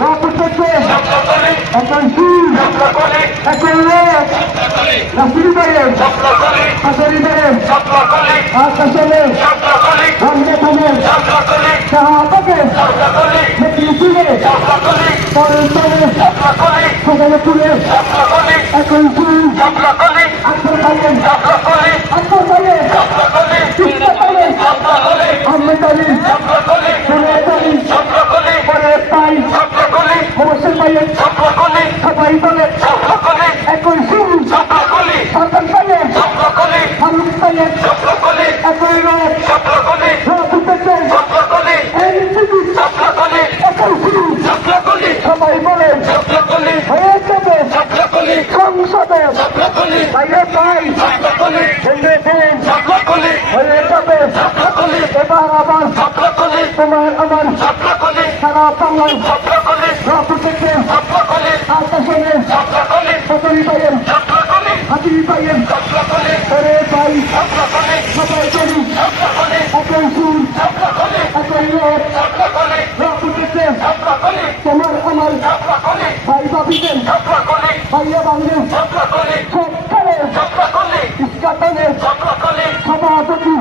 রাপুর থেকে এখন সুর এখন রাসুলি ভাইয়ের হাসারি ভাইয়ের আকাশের রমজানের শাহাবাগের মেদিনীপুরে পরন্তরে সকালপুরে এখন সুর আকবর ভাইয়ের আকবর ভাইয়ের কৃষ্ণ ভাইয়ের আহমেদ আলী সোনাদ আলী পরে পাই মোহসেন ভাইয়ের সবাই বলে একই সুর সরকার ভাইয়ের ফারুক ভাইয়ের একই রোগ রঘুপেতে একই সুর সবাই বলে হয়ে যাবে সংসদে ভাইয়ের পাই ভেঙে ভেঙে হয়ে যাবে এবার আবার তোমার আমার সারা বাংলার রাপুর থেকে আকাশের সতরি ভাইয়ের হাতি ভাইয়ের পরে ভাই সবাই করি একই সুর একই লোক রাপুর থেকে তোমার আমার ভাই ভাবিদের ভাইয়া বাংলের সবকালের ইস্কাতনের সভাপতি